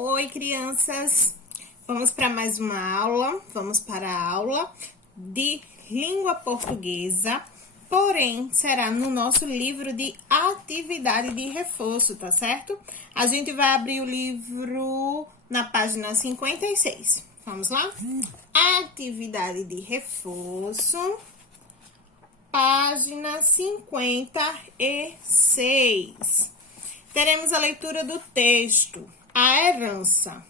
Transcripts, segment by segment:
Oi, crianças! Vamos para mais uma aula. Vamos para a aula de língua portuguesa, porém, será no nosso livro de atividade de reforço, tá certo? A gente vai abrir o livro na página 56. Vamos lá? Atividade de reforço, página 56. Teremos a leitura do texto, a herança.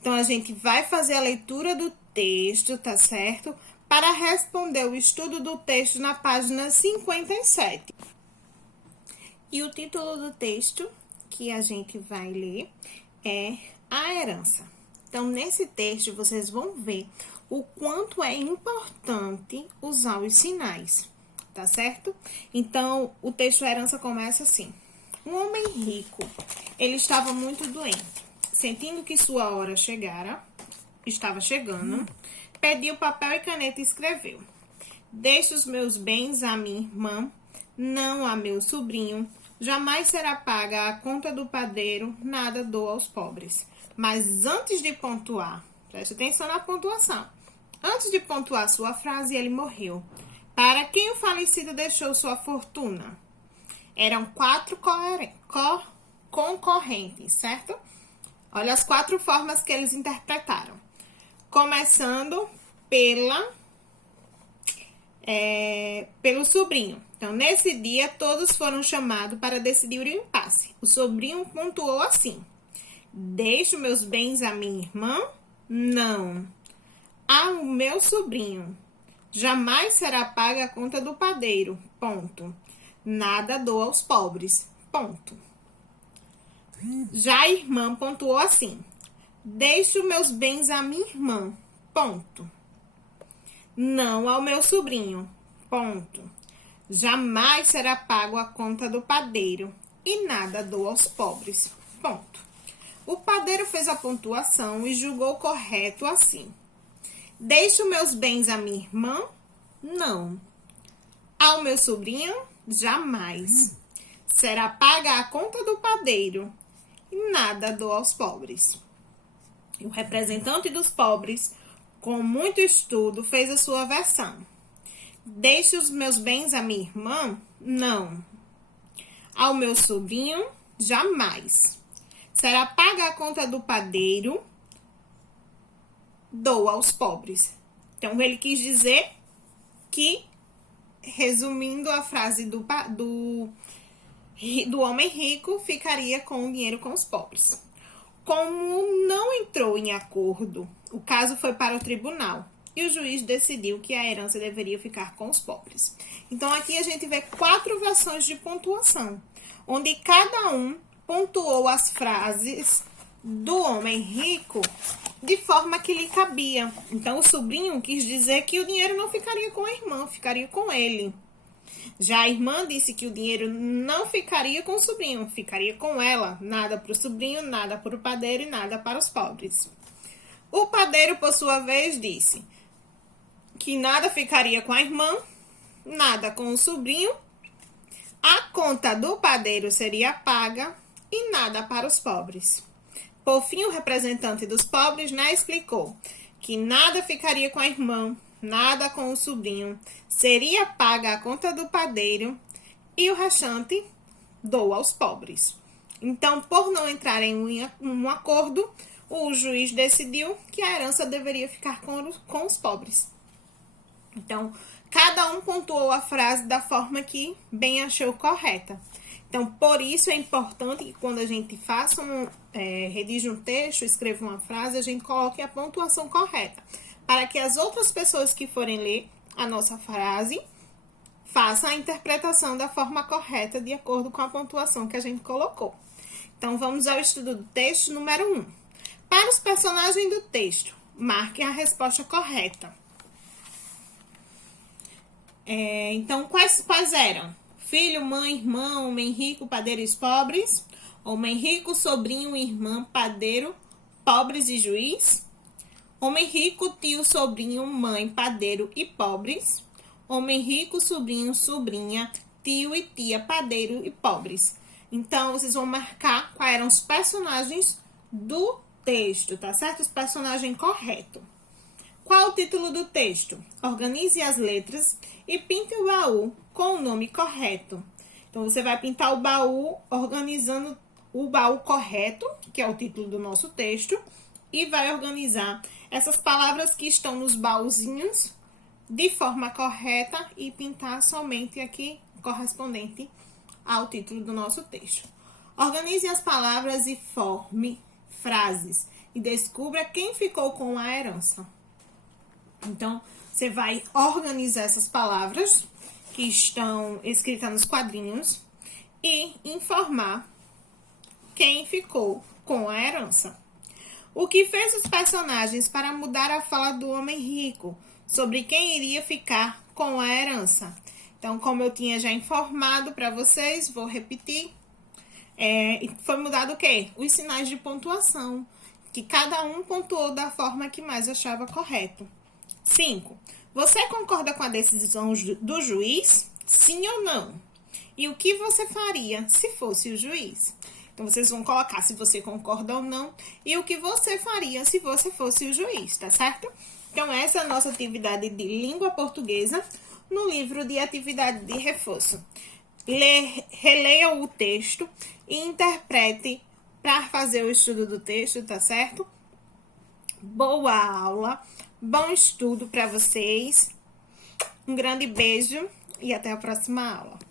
Então, a gente vai fazer a leitura do texto, tá certo? Para responder o estudo do texto na página 57. E o título do texto que a gente vai ler é A Herança. Então, nesse texto, vocês vão ver o quanto é importante usar os sinais, tá certo? Então, o texto A Herança começa assim. Um homem rico, ele estava muito doente. Sentindo que sua hora estava chegando, pediu papel e caneta e escreveu: Deixe os meus bens à minha irmã, não a meu sobrinho. Jamais será paga a conta do padeiro, nada dou aos pobres. Mas antes de pontuar, preste atenção na pontuação. Antes de pontuar sua frase, ele morreu. Para quem o falecido deixou sua fortuna? Eram 4 concorrentes, certo? Olha as 4 formas que eles interpretaram. Começando pelo sobrinho. Então, nesse dia, todos foram chamados para decidir o impasse. O sobrinho pontuou assim: Deixo meus bens à minha irmã? Não. Ao meu sobrinho. Jamais será paga a conta do padeiro. Ponto. Nada dou aos pobres. Ponto. Já a irmã pontuou assim: Deixo meus bens à minha irmã. Ponto. Não ao meu sobrinho. Ponto. Jamais será pago a conta do padeiro e nada dou aos pobres. Ponto. O padeiro fez a pontuação e julgou correto assim: Deixo meus bens à minha irmã? Não. Ao meu sobrinho? Jamais. Será paga a conta do padeiro e nada dou aos pobres. O representante dos pobres, com muito estudo, fez a sua versão: Deixe os meus bens à minha irmã? Não. Ao meu sobrinho? Jamais. Será paga a conta do padeiro? Dou aos pobres. Então, ele quis dizer que, resumindo a frase do homem rico, ficaria com o dinheiro com os pobres. Como não entrou em acordo, o caso foi para o tribunal e o juiz decidiu que a herança deveria ficar com os pobres. Então, aqui a gente vê 4 versões de pontuação, onde cada um pontuou as frases do homem rico de forma que lhe cabia. Então, o sobrinho quis dizer que o dinheiro não ficaria com a irmã, ficaria com ele. Já a irmã disse que o dinheiro não ficaria com o sobrinho, ficaria com ela. Nada para o sobrinho, nada para o padeiro e nada para os pobres. O padeiro, por sua vez, disse que nada ficaria com a irmã, nada com o sobrinho, a conta do padeiro seria paga e nada para os pobres. Por fim, o representante dos pobres, explicou que nada ficaria com a irmã, nada com o sobrinho, seria paga a conta do padeiro e o restante dou aos pobres. Então, por não entrar em um acordo, o juiz decidiu que a herança deveria ficar com os pobres. Então, cada um pontuou a frase da forma que bem achou correta. Então, por isso é importante que quando a gente redige um texto, escreva uma frase, a gente coloque a pontuação correta, para que as outras pessoas que forem ler a nossa frase façam a interpretação da forma correta, de acordo com a pontuação que a gente colocou. Então, vamos ao estudo do texto número 1. Para os personagens do texto, marquem a resposta correta. Então, quais eram? Filho, mãe, irmão, homem rico, padeiro e pobres. Homem rico, sobrinho, irmã, padeiro, pobres e juiz. Homem rico, tio, sobrinho, mãe, padeiro e pobres. Homem rico, sobrinho, sobrinha, tio e tia, padeiro e pobres. Então, vocês vão marcar quais eram os personagens do texto, tá certo? Os personagens corretos. Qual o título do texto? Organize as letras e pinte o baú com o nome correto. Então, você vai pintar o baú organizando o baú correto, que é o título do nosso texto, e vai organizar essas palavras que estão nos baúzinhos de forma correta e pintar somente aqui correspondente ao título do nosso texto. Organize as palavras e forme frases e descubra quem ficou com a herança. Então, você vai organizar essas palavras que estão escritas nos quadrinhos e informar quem ficou com a herança. O que fez os personagens para mudar a fala do homem rico sobre quem iria ficar com a herança? Então, como eu tinha já informado para vocês, vou repetir. Foi mudado o quê? Os sinais de pontuação, que cada um pontuou da forma que mais achava correto. 5. Você concorda com a decisão do juiz? Sim ou não? E o que você faria se fosse o juiz? Então, vocês vão colocar se você concorda ou não e o que você faria se você fosse o juiz, tá certo? Então, essa é a nossa atividade de língua portuguesa no livro de atividade de reforço. Releia o texto e interprete para fazer o estudo do texto, tá certo? Boa aula, bom estudo para vocês. Um grande beijo e até a próxima aula.